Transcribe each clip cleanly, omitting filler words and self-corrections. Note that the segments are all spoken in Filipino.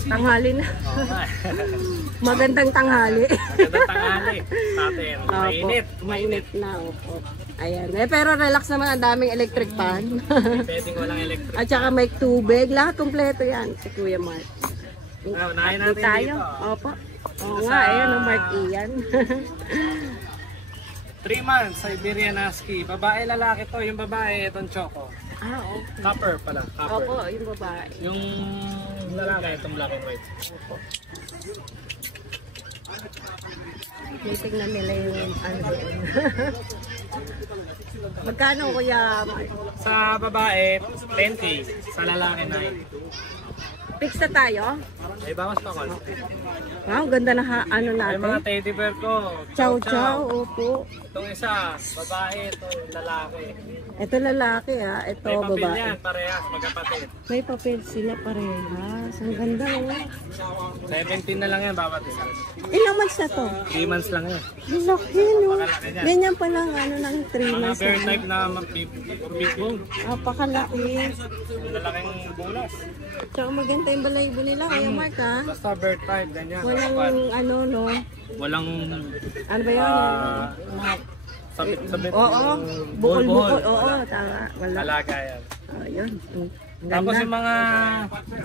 Tanghali na. Magandang tanghali. Magandang tanghali. Atin. Mainit. Mainit na. Opo. Ayan. Pero relax naman, ang daming electric fan. Pwedeng walang electric. At saka may tubig. Lahat kompleto yan si Kuya Mark. Unahin natin tayo. dito. Opo. Oo nga, ayan ang Mark Ian. 3 months, Siberian Husky. Babae, lalaki to. Yung babae, itong choco. Okay. Copper pala. Copper. Opo, yung babae. Yung lalaki, itong black and white. Opo. Tingnan nila yung ano doon. Magkano Kuya Mark? Sa babae, 20. Sa lalaki, 9. Fix na tayo? Ay, bawas pa ko. Wow, ganda na ano Ay, natin. mga teddy bear ko. Chow chow, opo. Itong isa, babae, itong lalaki. Ito lalaki ha, ito May papel babae. yan, parehas, magkapatid. May papel sila parehas. Ang ganda oh. 17 na lang yan, bawat isa. Ilang months na to? 3 months lang yan. Laki no. Pakalaki yan. Ganyan pa lang ano ng 3 Mga months bear na. type na mag-big-bone. Pakalaki. Lalaking bulas. Tsaka maganda yung balaybo nila Kuya Mark ha. Basta bear type, ganyan. Walang ano no. Walang Ano ba yun? sabit-sabit. Oo, bukol-bukol. Oo, tama. Wala. Alaga yan. Yun. Tapos yung mga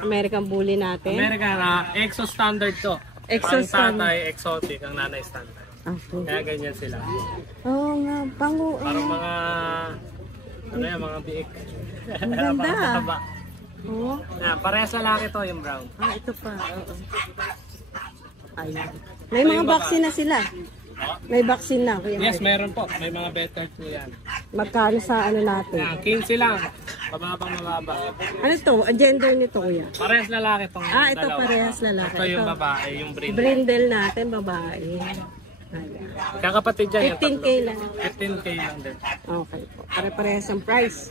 American Bully natin. American, exo standard to. Exo ang tatay, exotic, ang nanay standard. Okay. Kaya ganyan sila. Oo nga, pango. Parang mga, ano yan, mga biik. Ang ganda. Parang Oo. parehas lalaki to, yung brown. Ito pa. Oo. Ayun. May mga vaccine na sila. May vaccine na. Kuya Yes, Mark. meron po. May mga better po yan. Magkano sa ano natin? Yan, 15 lang. Mababang mababa. Ano to? Ang gender nito kuya? Parehas lalaki tong Ito dalawa. parehas lalaki. Ito yung babae, yung brindle. Brindle natin, babae. Ayan. Kakapatid dyan yung 15K lang. 15K lang din. Okay po. Pare-parehas ang price.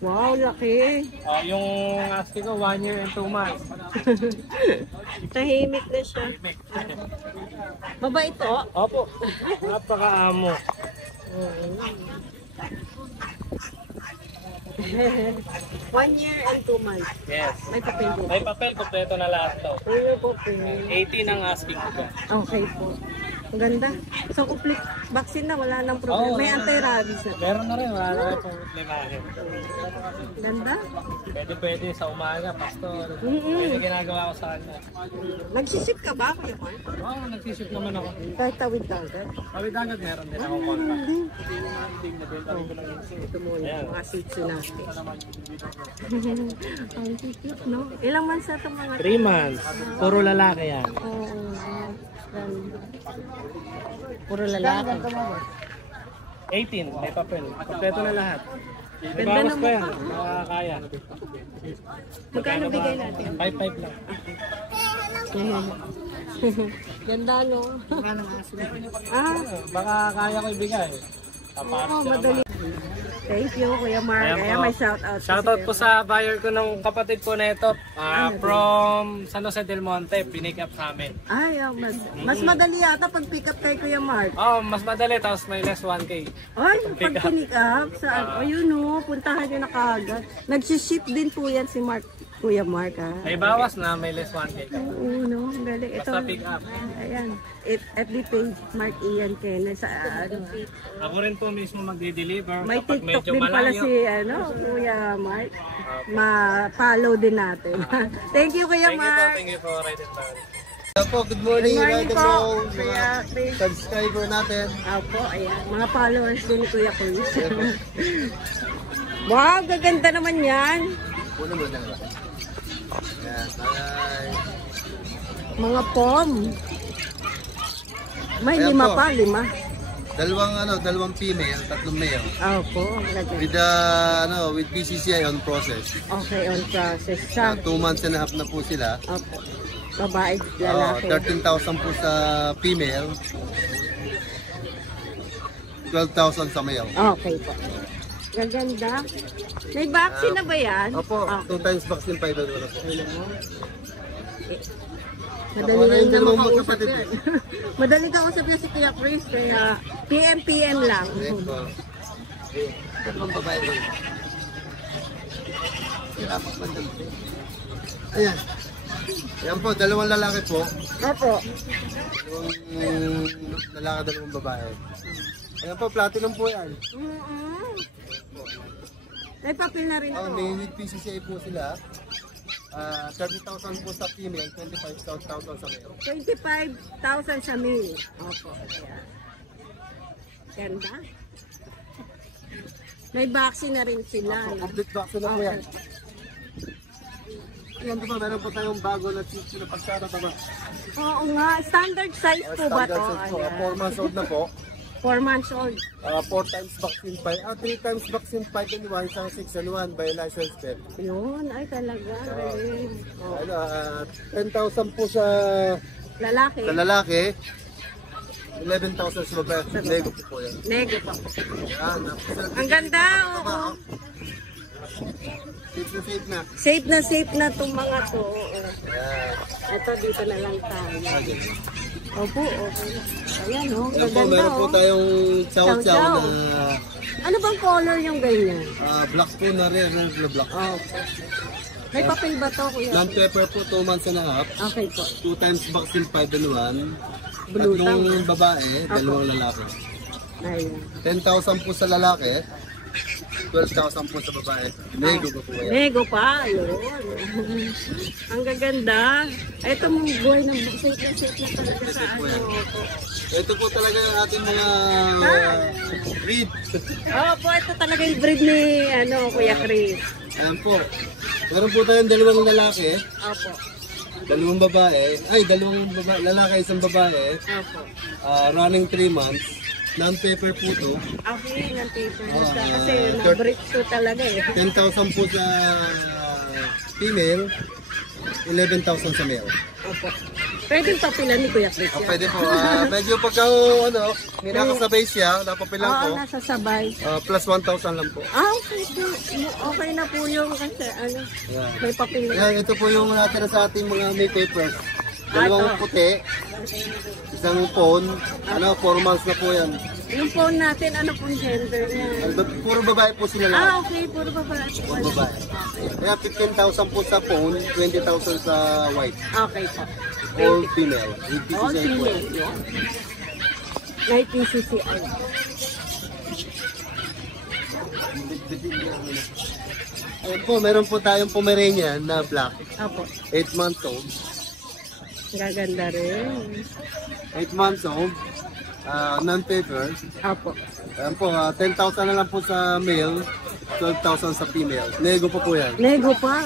Wow, laki. Yung ASCII ko, 1 year and 2 months. Tahimik na siya. Baba ito? Opo. Napaka-amo. 1 year and 2 months. Yes. May papel din. May papel, kompleto na lahat to. Uyo po po. 18 ang asking ko. Okay po. Ang ganda. So, complete vaccine na. Wala nang problema. May anti-rabies na. Meron na rin, wala na pong problemahin. Ganda. Pwede sa umaga, pastor. Pwede ginagawa ko sa kanya. Nagsisip ka ba? Kuya Mark? Oo, nagsisip naman ako. Kahit tawid dagat. Kawit agad meron din ako contact. Ito muna. Mga sitsu natin. Ang cute, no? Ilang months na ito mga 3 months. Puro lalaki yan. Oo. Puro lalaki. 18, may papel. Kompleto na lahat. May Ganda bawas ng pa yan. mukha. Makakaya. Magkano bigay natin? 5-5 lang. Ganda, no? Baka kaya ko ibigay. Oo, madali. Thank you, Kuya Mark. Ayan Ayan, po. may shoutout. Shoutout po sa buyer ko ng kapatid ko na ito. From San Jose del Monte. Pinick up sa amin. Ay, mas madali yata pag pick up kay Kuya Mark. Mas madali. Tapos may less 1K. Ay, pag pick up, ayun no, puntahan nyo na kaagad. Nagsiship din po yan si Mark, Kuya Mark. May bawas na may less 1K. Oo, no, galing. Ito, Basta pick up. ayan, FB page, Mark Ian Kenneth. Sa, Ako rin po mismo magdi-deliver. may kapag TikTok medyo din pala malayo. si Kuya Mark. Ma-follow din natin. Thank you, Kuya Mark. Thank you po, Right and Bad. Po, good morning, Good morning welcome po, po Kuya Chris. subscriber natin. Opo, ayan. Mga followers din ni Kuya Chris. Wow, gaganda naman yan. Puno mo na ba? Yes, alright. Mga pom. May Ayan 5 po. pa, 5. Dalawang female, 3 male. Opo, gaganda. With PCCI on process. Okay, on process siya. 2 months and a half na po sila. Opo. Babae, lalaki. 13,000 po sa female. 12,000 sa male. Okay po. Gaganda. May vaccine na ba yan? Opo, Okay. 2 times vaccine pa ito na po. Madali Ako na lang yung na dalawang makausap magkapatid yan. Madali ka usap yan si Kuya Chris. Kaya PM lang. Next po. Dalawang babae ko. Ayan. Yan po, dalawang lalaki po. Opo. Dalawang lalaki, dalawang babae. Ayan po, platinum po yan. May papel na rin Oh, to. may with PCCA po sila. 30,000 po sa female, 25,000 sa male. 25,000 sa mil. Opo. Ayan. Ganda. May vaccine na rin sila. Complete vaccine na po yan. Ayan po, meron po tayong bago na chichi na pagsara pa ba? Oo nga. Standard size po ba to? Standard size po, Ayan. 4 months old na po. 4 months old. 4 times vaccine 3 times vaccine 5 and 1, isang 6 and 1 by license pet. Yun. Ay talaga. Galing. Oh. 10,000 po sa Lalaki. lalaki. 11,000 sa babae. Lego po yan. Nego pa. Yan. Ang ganda. Oo. Safe na. Safe na itong mga to. Oo. Yan. Ito dito na lang tayo. Opo, okay. Ayan o. Yan po, Gaganda meron po o. tayong chow-chow Chow-chow. na Ano bang color yung ganyan? black po na rare na black. Okay. May papel ba to, kuya? Non-pepper po, 2 months and a half. Okay po. 2 times vaccine 5 and 1. Blue Tatlong babae, dalawang lalaki. Ayan. 10,000 po sa lalaki. 12,000 po sa babae. Lego po po yan. Nego pa. Ayun. Ang gaganda. Ito mong buhay ng safe na talaga sa ano. Opo. Ito po talaga yung ating mga breed. Opo, ito talaga yung breed ni Kuya Chris. Ayan po. Meron po tayong dalawang lalaki, Opo. dalawang babae. Ay, dalawang babae, lalaki, isang babae. Opo. Running 3 months. Non-paper po to. Okay, ng paper na siya. Ah, Kasi na-break to talaga eh. 10,000 po sa female. 11,000 sa male. Opo. Pwedeng papilan ni Kuya Chris yan. Pwede po. Medyo pagka may nakasabay siya, napapilang Oo, ko. nasa sabay. Plus 1,000 lang po. Okay po. Okay na po yung kasi Yeah. may papel na. Yan, ito po yung natira sa ating mga may papers. Dalawang ito. puti, isang phone, 4 months na po yan. Yung phone natin, ano pong gender niya? Puro babae po sila lahat. Okay. Puro babae. Puro babae. Kaya 15,000 po sa phone, 20,000 sa white. Okay po. All female. All 80% po female. yan. May PCCI. Ayun po, meron po tayong Pomeranian na black, Opo. 8 months old. Gaganda rin. 8 months old, non-paper. Opo. Ayan po, 10,000 na lang po sa male, 12,000 sa female. Nego po yan. Nego pa.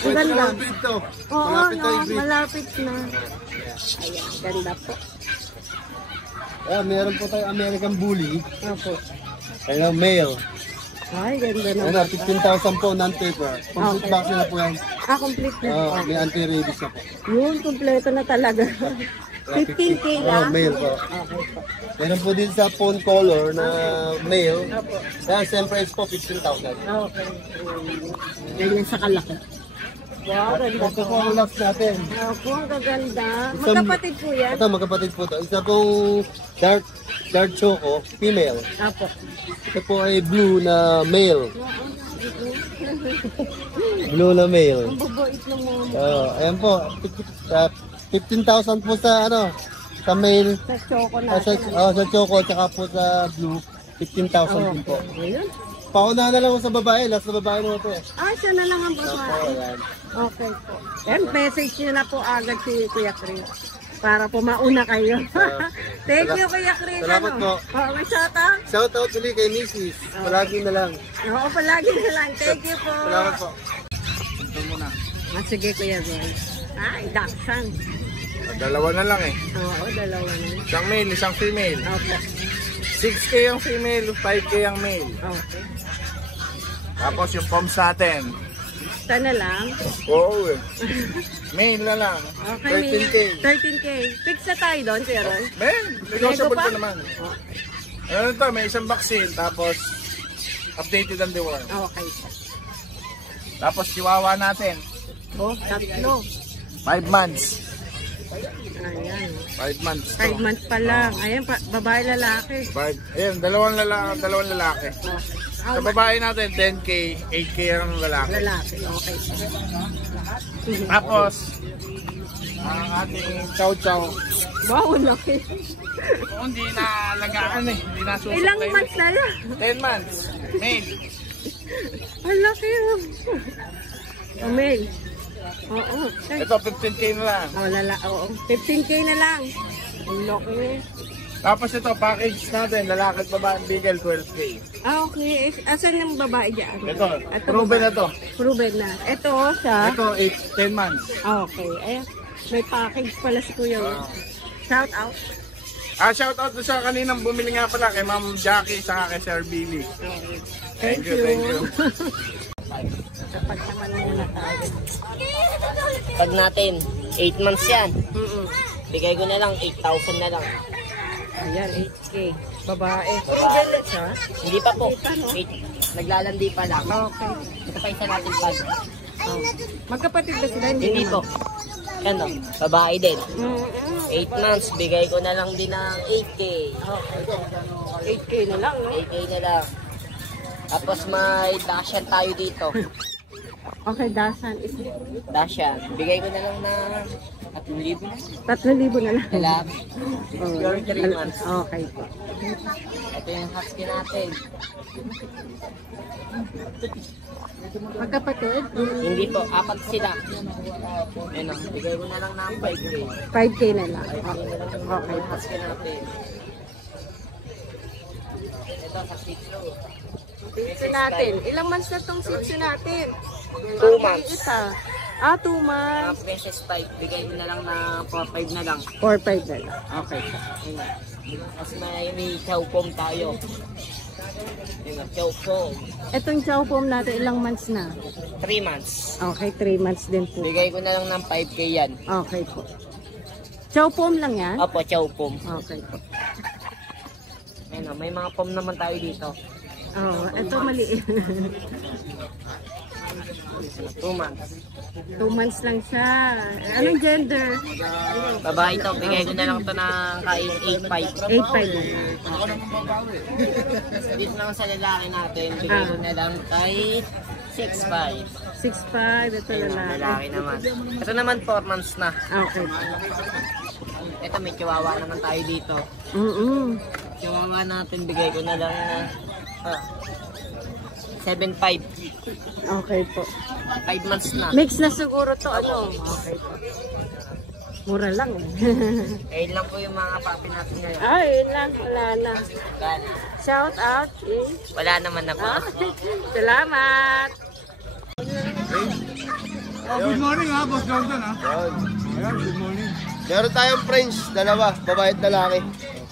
Ang ganda. Ito, Oo, malapit na i-breed. malapit na. Ayan, ganda po. Meron po tayong American Bully. Opo. Ayan, male. Ay, ganda Ayan na. na, 15,000 po, non-paper. Complete Okay. vaccine na po yan. Complete na. May anti-rabies na po. Yun, kompleto na talaga. 15K lang. Male po. Okay po. Meron po din sa phone color na male. Opo. Kaya same price po, 15,000. Okay. Ganyan sa kalaki. Wow, ganda Ito po. po ang last natin. Opo, ang gaganda. Isang- Magkapatid po yan. Ito, magkapatid po ito. Isa pong dark choco, female. Opo. Ito po ay blue na male. Blue na male. Ang baboit ng mga Ayan po, 15,000 po sa sa male. sa choco Sa, natin. sa choco, tsaka po sa blue, 15,000 din po. Ayun. Pauna na lang po sa babae, last na babae naman po. Siya na lang ang Opo, babae. ayan. Okay po. And message niyo na po agad si Kuya Chris. Para po mauna kayo. Thank you, Kuya Chris. Salamat po. May shout out? Shout out ulit kay Mrs. Palagi na lang. Oo, palagi na lang. Thank you po. Salamat po. Sige, Kuya Boy. Ay, Dachshund. Dalawa na lang eh. Oo, dalawa na. Isang male, isang female. Opo. 6K ang female, 5K ang male. Okay. Tapos yung poms natin. Isa na lang. Oo eh. Male na lang. Okay, 13K. 13K. Fix na tayo doon, Kuya Roy. Men, negotiable Nego pa? pa naman. Ano to, may isang vaccine, tapos updated ang deworm. Okay. Tapos chihuahua natin, Oh, tatlo. 5 months. Ayan. 5 months 5 to. months pa lang. Ayan, babae lalaki. Ayun, dalawang lalaki. Okay. Sa babae natin, 10K, 8K ang lalaki. Lalaki. Okay. Tapos, ang ating chow chow. Wow, laki. Oo, hindi na alagaan eh. Hindi na susuklay. Ilang months na yan? 10 months. Male. Ang laki oh. Oh, Mel. Oo. Ay. Ito, 15K na lang. Oh, oo. 15K na lang. Ang laki. Tapos ito, package natin. Lalaki at babaeng bigel, 12K. Ah, okay. Asan yung babae dyan? Ito, proven na to. Proven na. Ito, siya. Ito, 10 months. Okay. Ayan. May package pala si Kuya. Shout out. Shout out to sa kaninang bumili nga pala kay Ma'am Jackie saka kay Sir Billy. Thank you. Thank you. Kapag naman muna tayo. Pag natin, 8 months yan. Bigay ko na lang, 8,000 na lang. Ayan, 8K. Babae. Proven na siya? Hindi pa po. Naglalandi pa lang. Okay. Ito pa isa natin pag. Magkapatid ba sila? Hindi po. Ano, babae din. 8 8 months, bigay ko na lang din ng 8K. 8K na lang, no? 8K na lang. Tapos may Dashan tayo dito. Okay, Dasan. Dashan. Bigay ko na lang ng 3,000 na. 3,000 na lang. Lalaki. Your 3 months. Okay po. Ito yung husky natin. Magkapatid? Hindi po, 4 sila. Ano, bigay ko na lang ng 5K. 5K na lang. Okay, husky natin. Ito sa Shih-Tzu. Sitsu natin. Ilang months na tong Shih-Tzu natin? 2 months. Isa. 2 months. Princess 5, bigay ko na lang na 4-5 na lang. 4-5 na lang. Okay. Tapos may chow pom tayo. Chow pom. Itong chow pom natin, ilang months na? 3 months. Okay, 3 months din po. Bigay ko na lang ng 5K yan. Okay po. Chow pom lang yan? Opo, chow pom. Okay po. Ayun, may mga pom naman tayo dito. Ito maliit. 2 months. 2 months lang siya. Anong gender? Babae to, bigay ko na lang to ng 8.5. 8.5 na. Dito naman sa lalaki natin, bigay ko na lang kay 6.5. 6.5. Ito Ayun, lalaki. lalaki naman. Ito naman 4 months na. Okay. Ito may chihuahua naman tayo dito. Chihuahua natin, bigay ko na lang na 7.5. Okay po. 5 months na. Mix na siguro to, ano? Okay po. Mura lang eh. Ayun lang po yung mga papi natin ngayon. Yun lang. Wala na. Shout out. Wala naman na po. Salamat. Good morning ha, Boss Jordan ha. Ayan, good morning. Meron tayong French, dalawa, babae at lalaki.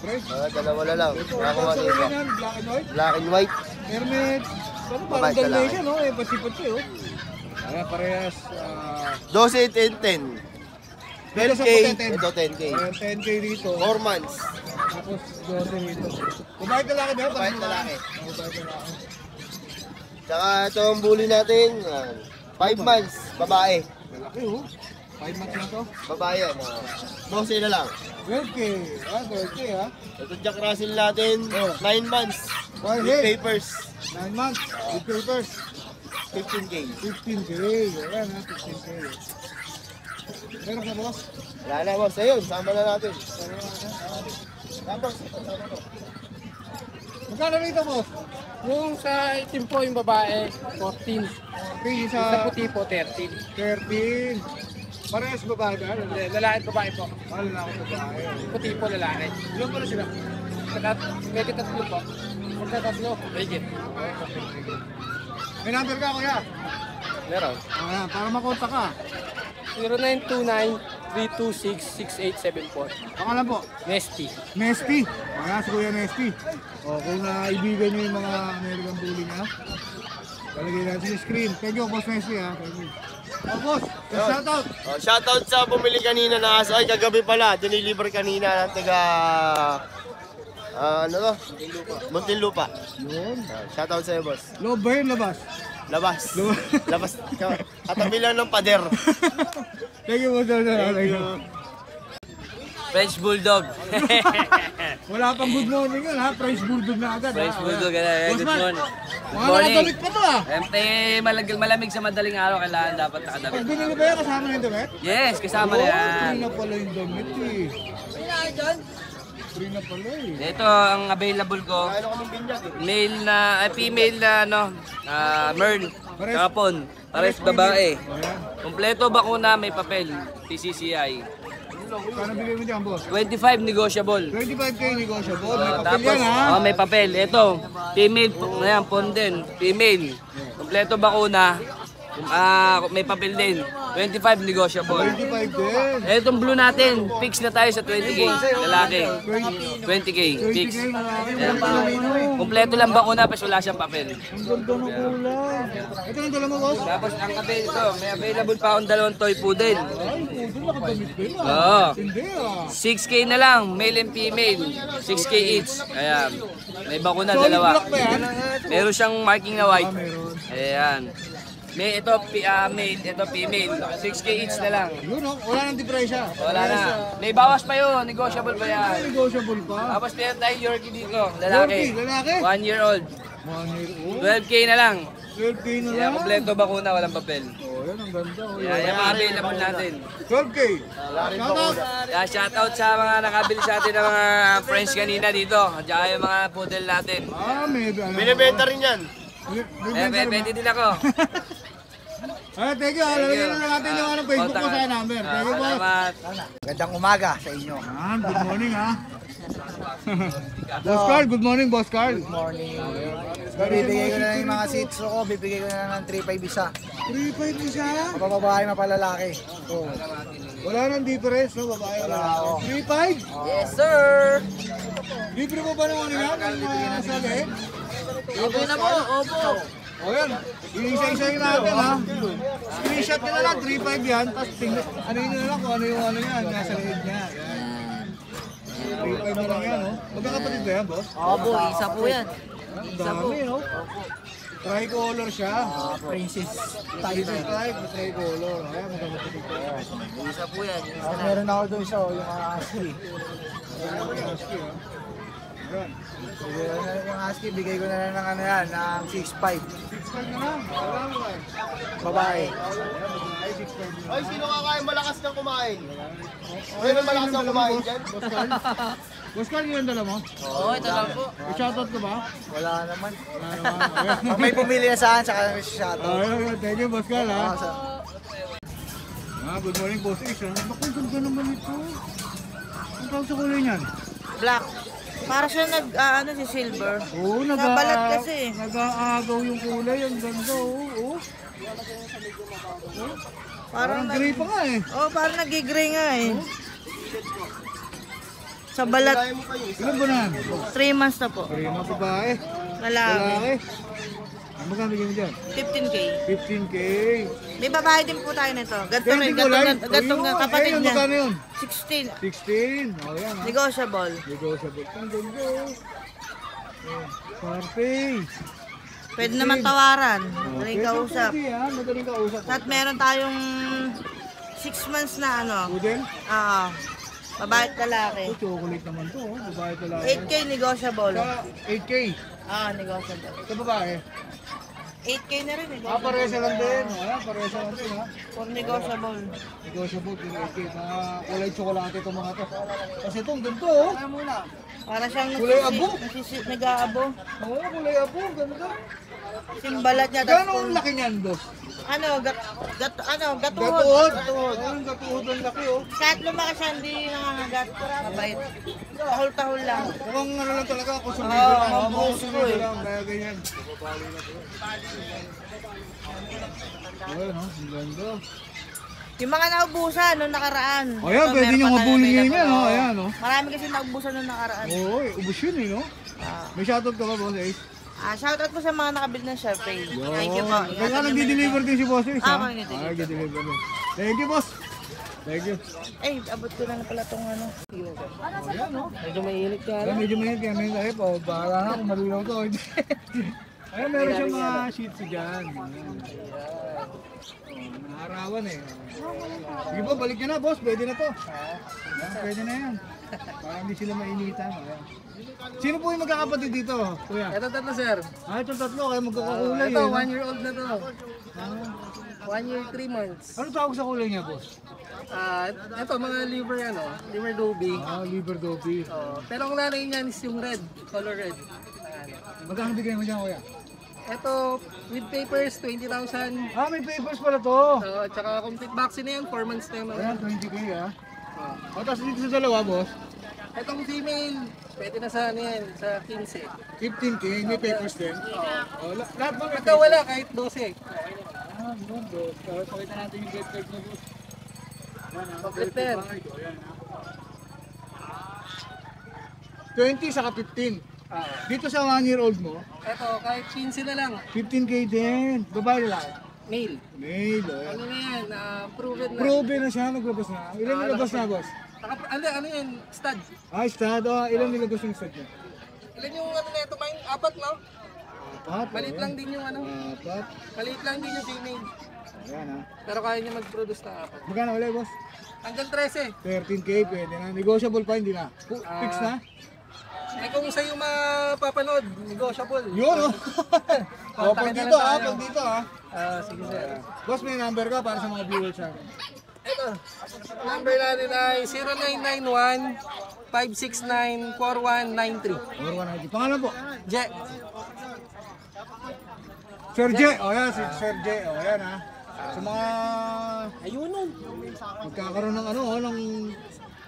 French. Dalawa na lang. Nakakuha Ito, dito. yan, black and white. Black and white. Hermit. Ano, parang Babae, lalaki. Dalmatian, no? Eh, pati-pati, oh. Ayan, parehas. 12, 10, 10. 12K, ito 10K. Ayan, 10K dito. 4 months. Tapos, Jordan dito. Babae lalaki ba? Babae at lalaki. Babae lalaki. Tsaka ito ang bully natin. 5 months, babae. Malaki, oh. 5 months na to. Babae yan. 12 na lang. 12K. 12K, ha? Ito Jack Russell natin, 9 months. One With head. papers, 9 months. With papers. 15K. 15K. Ayan, ha? 15K. Meron ka, boss? Wala na boss, ayun, sama na natin. Tapos, Magkano rito, boss? Yung sa itim po yung babae, 14. Okay, Sa sa puti po, 13. 13. Parehas babae ba? Lalaki at babae po. Mahal na ako babae. Puti po lalaki. Ilan pala sila? Pwede tatlo po. Magkatatlo. Legit. May number ka, kuya? meron. Ayan, para makontak ka. 0929-326-6874. Pangalan po? Nesty. Nesty. Ayan, si Kuya Nesty. O, kung naibigan nyo yung mga American Bully niya, talagay natin sa screen. Thank you, Boss Nesty, ha. Thank you. Boss, shoutout. Shoutout sa bumili kanina na aso. Ay, kagabi pala, diniliver kanina ng taga... ano to? Muntinlupa. Yun. Shoutout sa'yo, boss. Loob ba yun, labas? Labas. Labas. Katabi lang ng pader. Thank you, Boss. Thank you. French Bulldog. Wala pang good morning yun, ha? Price Bulldog na agad, ha? French Bulldog, Boss good Mark, morning. Mga morning. nakadamit pa to ah. Malamig sa madaling araw, kailangan dapat nakadamit. Pag binili ba yan, kasama na yung damit? Yes, kasama na yan. Free na pala yung damit eh. Free na pala eh. Ito ang available ko. Male na, female na Merl. Kapon. Pares babae. Kompleto bakuna, may papel. PCCI. Sana bigay mo dyan, boss? 25 negotiable. 25K negotiable. May papel Tapos, yan ha. may papel. Ito, female, ayan, Ponden, female. Kompleto bakuna, may papel din. 25 negotiable. 25 din. Etong blue natin, fix na tayo sa 20K, lalaki. 20K, fix. 20K malaki. Ayan. Kompleto lang bakuna, pero wala siyang papel. Ang ganda ng kulay. Ito ang dala mo, boss? Tapos ang kabel ito, may available pa akong dalawang toy poodle. Ay, puto nakadamit din ah. Oo. Hindi ah. 6K na lang, male and female. 6K each. Ayan. May bakuna, Solid dalawa. block ba yan? Meron siyang marking na white. Meron. Ayan. May ito male, ito female. 6K each na lang. Yun oh, wala nang diferensya. Wala na. May bawas pa yun, negotiable pa yan. Negotiable pa. Tapos meron tayong Yorkie dito, Yorkie, lalaki. lalaki. 1 year old. 1 year old. 12K na lang. 12K na Kaya lang. kompleto bakuna, walang papel. Oh, yan ang ganda. Oh, Kaya yung mga available natin. 12K. Shoutout. Kaya shoutout sa mga nakabili sa atin ng mga friends kanina dito. At saka yung mga poodle natin. May ano. Binibenta rin yan. Pwede din ako. Thank you. Lalagyan na natin yung Facebook ko sa number. Thank you, boss. Salamat. Gandang umaga sa inyo. Good morning ha. Boss Carl, good morning, Boss Carl. Morning. Bibigay ko na lang yung mga seats ko. Bibigay ko na lang ng 3.5 isa. 3.5 isa. Mapababae, mapalalaki. Oh. Wala nang difference, no? Babae wala. 3.5? Yes, sir! Libre mo ba ng ano yan? Ang sali? Opo na po, opo. O yan, isa-isahin natin ha. Screenshot nyo na lang, 3.5 yan. Tapos tingnan, ano yun na lang kung ano yung ano yan, nasa leeg niya. Yan. 3.5 na lang yan, no? Magkakapatid ba yan, boss? Opo, isa po yan. Ang dami, no? Tricolor siya. Princess Princess type, tricolor. Ayan, magkakapatid ba yan? Isa po yan. Meron ako doon isa, yung mga ASCII. Ayan. Yung ASCII, bigay ko na lang ng ano yan, ng 6.5. 6.5 na lang. Alam mo eh. Babae. Ay, 6.5 na. Ay, sino nga kaya malakas ng kumain? Sino malakas ng kumain dyan? Boss Carl? Boss Carl, yun ang dala mo? Oo, ito lang po. Shoutout ka ba? Wala naman. Wala naman. Pag may pumili na saan, saka may shoutout. Ayun, thank you, Boss Carl, ha? Ah, sa- Good morning, Boss Ace, ha? Naku, ang ganda naman ito. Ang tawag sa kulay niyan? Black. Para siya si silver. Oo, Nabalat kasi. nag-aagaw yung kulay. Ang ganda, oo. Parang gray pa nga eh. Oh, parang nagigray nga eh. Sa balat, Ilan ba na? 3 months na po. Kaya mga babae. Lalaki. Lalaki. Ang magkano bigyan mo dyan? 15K. 15K. May babae din po tayo nito. Ganto rin. kulay. Gantong Ayun, kapatid ayun, niya. magkano yun? 16. 16. O yan, ha? Negotiable. Negotiable. Ang ganda, oh. Parfait. Pwede naman tawaran. Madaling Pwede, kausap. pwede, ha? Madaling kausap. At meron tayong 6 months na ano. Pudel? Babae at lalaki. Ito, chocolate naman to, oh. Babae talaga. 8K negotiable. Sa 8K. Negotiable. Sa babae. 8K na rin negotiable. Paresa lang din. Ayan, paresa lang din, ha? For negotiable. Negotiable, din 8K. Mga kulay tsokolate itong mga to. Kasi itong ganito, oh. Para siyang Kulay abo. nag-aabo. Oo, kulay abo, ganda. Simbalat niya. Gano'ng laki niyan, boss? Gatuhod. Gatuhod. Ayun, gatuhod ang laki, oh. Kahit lumaki siya, hindi nangangagat. Mabait. Tahol-tahol lang. Mukhang ano lang talaga, kusumido Oo, lang. mga buhos ko, eh. lang, kaya ganyan. Ayun, oh, ang ganda. Yung mga naubusan nung nakaraan. Ayan, Ito, pwede meron nyo pa tayo habulin ngayon available. yan, oh. Ayan, oh. Marami kasi naubusan nung nakaraan. Oo, ubus yun, eh, no? May shoutout ka ba, boss Ace? Shoutout po sa mga nakabili ng Sharpay. Thank you po. Kaya nga nagdi-deliver din si boss Ace, ha? nagdi-deliver. Nagdi-deliver din. Thank you, boss. Thank you. Ay, abot ko na pala itong ano. Ayan, oh. Medyo mainit ka. Ayan, medyo mainit kaya may tayo po. Bahala na kung malulaw to. Ayan, meron siyang mga sheets dyan. Nakarawan eh. Sige po, balik nyo na boss. Pwede na to. Ayan, pwede na yan. Para hindi sila mainitan. Ayan. Sino po yung magkakapatid dito, kuya? Ito tatlo, sir. Itong tatlo, kayo magkakakulay. Ito, eh, no? 1-year-old na to. 1 year, 3 months. Ano tawag sa kulay niya, boss? Ito, mga liver doby. Liver doby. Pero ang nanay niyan is yung red, color red. Magkano bigay mo dyan, kuya? Ito, with papers, 20,000. May papers pala to. Tsaka complete vaccine na yan, 4 months na yan. Ayan, 20k tapos dito sa dalawa, boss? Itong female, pwede na sa ano yan, sa 15. 15k, may papers din. Lahat ba may Ito wala, kahit 12. mundo. Pakita natin yung get tag na, boss. Complete na yan. 20 saka 15. Dito sa 1-year-old mo, Ito, kahit 15 na lang. 15k din. Babae lang. Male. Male, Ano na yan, proven na. proven na siya, naglabas na. Ilan nilabas na, boss? Ano yan, stud. Stud. Ilan nilabas yung stud niya? Ilan yung ano na ito, Mine? 4, no? 4. Maliit lang din yung ano. 4. Maliit lang din yung female. Ayan Pero kaya niya mag-produce na 4. Magkano ulit, boss? Hanggang 13. 13k, pwede na. Negotiable pa, hindi na. Fix na? Kung sa'yo mapapanood, negotiable. Yun, pag dito, pag dito, Sige sir. Boss, may number ka para sa mga viewers natin. Ito, number natin ay 0991-569-4193. Pangalan po? Je. Sir J. Yan, si Sir J. Yan sa mga magkakaroon ng ng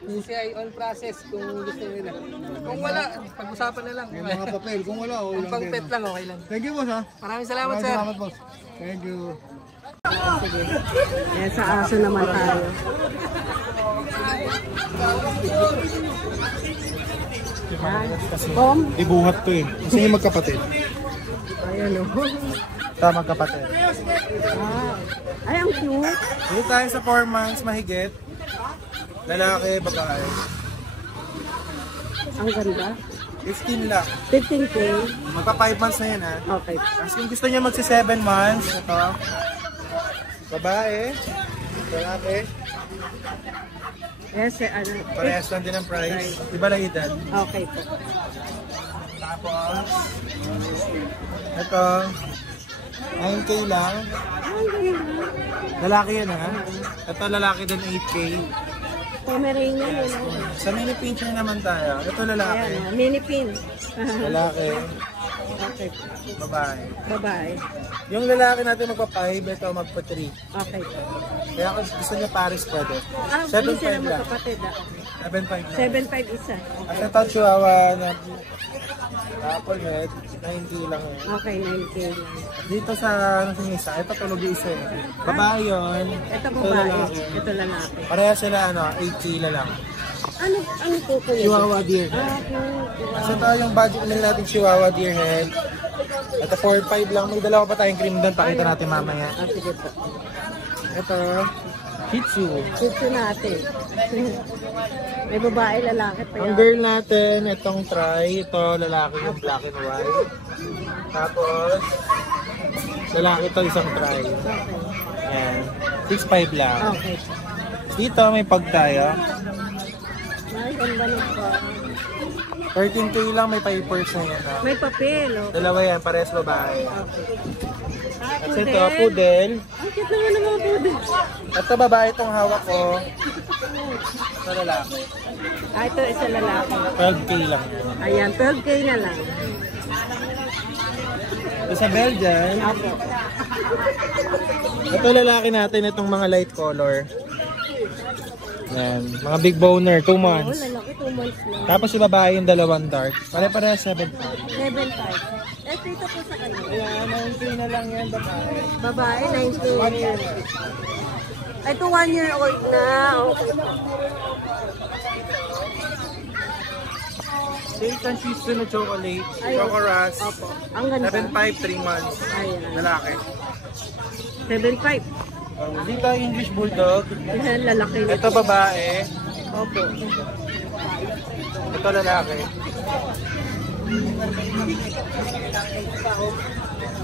CCI on process kung gusto nila. Kung wala, pag-usapan na lang. may mga papel. Kung wala, Kung pang pet lang, okay lang. Thank you, boss, Maraming salamat, sir. Salamat, boss. Thank you. Sige. Ayan, sa aso naman tayo. Tom? Ibuhat to eh. Kasi yung magkapatid. Ayan o. Magkapatid. Ay, ang cute. Dito tayo sa 4 months mahigit. Lalaki, babae. Ang ganda. 15 lang. 15K. Magpa 5 months na yan ha. Okay. Tapos kung gusto niya magsi 7 months, ito. Babae. Lalaki. Yes, ano. Parehas lang din ang price. Iba lang edad. Okay po. Tapos, ito. 9K lang. Lalaki yan ha. Ito lalaki din 8K. Pomeranian yun. Sa mini pincher naman tayo. Ito lalaki. Ayan o. Mini pin. Lalaki. Okay. Babae. Babae. Yung lalaki natin magpa 5, ito magpa 3. Okay po. Kaya kung gusto niya Paris pwede. Hindi 7.5 sila lang. magkapatid 7.5 lang. 7.5 isa. At ito chihuahua na apple head, 9K lang yun. Okay, 9K lang. Dito sa ano sa isa, ito tulog yung isa eh. Babae yun. Ito babae. lalaki. Ito lalaki. Pareha sila 8K na lang. Ano po po yun? Chihuahua deer head. Kasi ito yung budget nila natin chihuahua deer head. Ito 4.5 lang. May dalawa pa tayong cream doon. Pakita natin mamaya. Sige po. Ito, Shih Tzu. Gusto natin. May babae, lalaki pa Ang yan. girl natin, itong try. Ito, lalaki yung black and white. Tapos, lalaki ito isang try. Ayan. 6.5 lang. Okay. Dito, may pag tayo. Ay, ganda na po. 13K lang, may papers na yan. May papel, oh. Dalawa yan, parehas babae. Okay. At ito, poodle. Ang cute naman ng mga poodle. Ito, babae itong hawak ko. Ito, lalaki. Ito isa lalaki. 12K lang yan. Ayan, 12K na lang. Ito sa Belgian. Apo. Ito lalaki natin, itong mga light color. Yan, mga big boner, 2 Oo, months. lalaki, 2 months na. Tapos yung babae yung dalawang dark. Pare-pareha 7.5. 7.5. Ito po sa kanya. Ayan, 9K na lang yan, babae. Babae, 9K. Ito 1 year old na. Okay. Silk and Shih Tzu na chocolate. Ayun. Chocoras. Opo. Ang ganda. 7.5, 3 months. Ayan. Lalaki. 7.5. Dito English Bulldog. Ayan, lalaki na. Ito babae. Opo. Ito lalaki.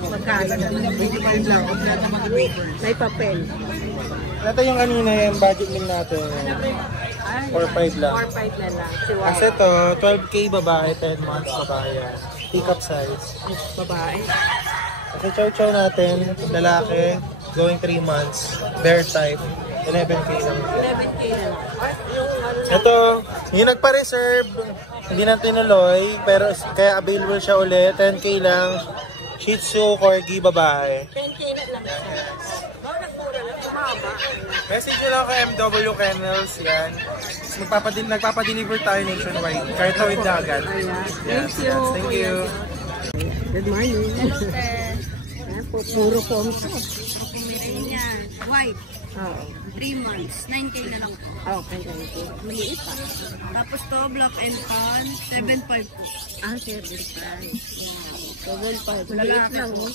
Magkano? 25 lang. May papel. Ito yung kanina yung budget meal natin. Ay, 4-5 lang. 4-5 na lang. Chihuahua. Kasi to, 12K babae, 10 months babae yan. Pick-up size. Babae. Kasi chow-chow natin, lalaki, going 3 months, bear type, 11K lang. 11K na lang. Ay, yung ano na. Ito, yung nagpa-reserve, hindi na tinuloy, pero kaya available siya ulit, 10K lang. Shih Tzu, Corgi, babae. 10K na lang siya. Oh, nagpura lang. Kumaba. Message nyo lang kay MW Kennels, yan. Nagpapadeliver tayo nationwide, kahit tawid dagat. Ayan. Yes, Thank you. yes, thank you. Good morning. Hello, sir. Ayan po, puro pomso. Pomeranian. White. Oo. 3 months. 9K na lang po. Okay, thank you. Maliit pa. Tapos to, black and tan. 7.5 po. Ah, 7.5. Wow. 7.5. Maliit Lalaki lang, po. oh.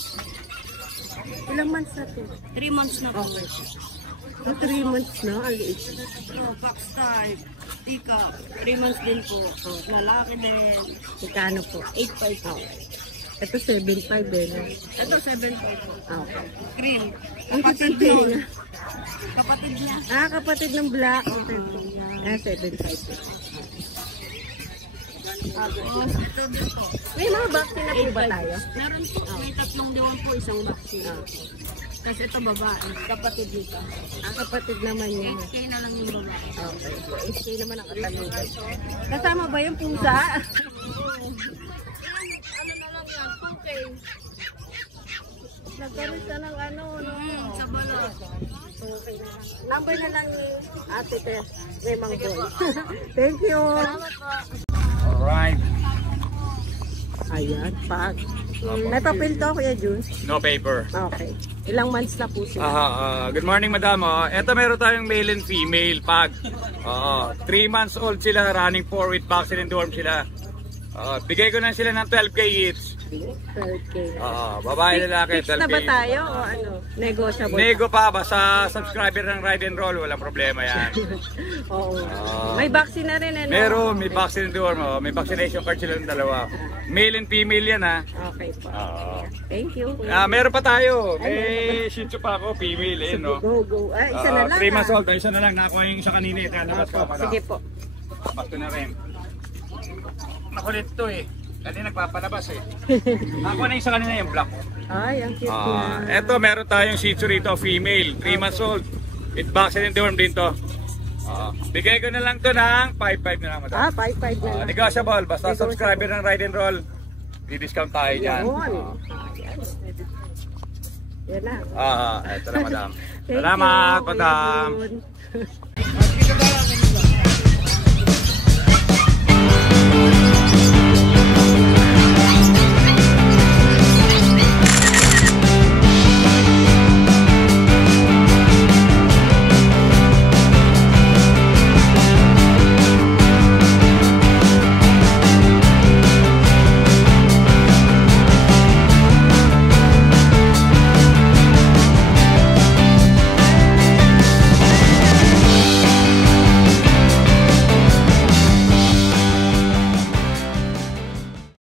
Ilang months na to? 3 months na po. Okay. So, 3 months na, ang liit. Ito, box type. Teacup. 3 months din po. Lalaki din. Magkano po? 8.5 po. Ito 7.5 din. Ito, 7.5 po. Okay. Cream. Ang Kapatid kapatid yun. niya. Kapatid niya. Ah, kapatid ng black. Ah, 7.5 po. Tapos, ito din po. May mga vaccine na po ba tayo? Meron po. May 3 diwan po, isang vaccine. Kasi ito babae. Kapatid dito. Ang kapatid naman niya. 8K na lang yung babae. Okay. 8K naman ang katalugan. Kasama ba yung pusa? Ano na lang yan? 2K. Nagkaroon siya ng ano, no? Sa balot. Okay na lang. Number na lang ni Ate Tess. Remang Boy. Thank you. Alright. Ayan, pag. May papel to, Kuya Jun. No paper. Okay. Ilang months na po siya? Good morning, madam. Ito meron tayong male and female pag. 3 months old sila, running 4 with vaccine and dorm sila. Bigay ko na sila ng 12K each. 12K. Babae lalaki, 12K. Fix na ba tayo o ano? Negotiable? Nego pa ba sa subscriber ng Ride and Roll? Walang problema yan. Oo. May vaccine na rin, ano? Meron, may vaccine and dorm. May vaccination card sila ng dalawa. Male and female yan, ha. Okay po. Thank you. Meron pa tayo. May Shih Tzu pa ako, female. Eh, no? Go, go. Ay, isa na lang. 3 months old. Isa na lang. Nakuha yung isa kanina. Labas ko. Sige po. Bato na rin. Makulit to eh. Kanina nagpapalabas eh. Nakuha na yung isa kanina yung black. Ay, ang cute niya. Eto, meron tayong Shih Tzu rito, female. 3 months old. With vaccine and dorm din to. Bigay ko na lang to ng 5.5 na lang, madam. 5.5 na lang. Negotiable. Basta subscriber ng Ride and Roll. Di-discount tayo dyan. Yan na. Eto na, madam. Thank Salamat, you, madam. Kuya Jun.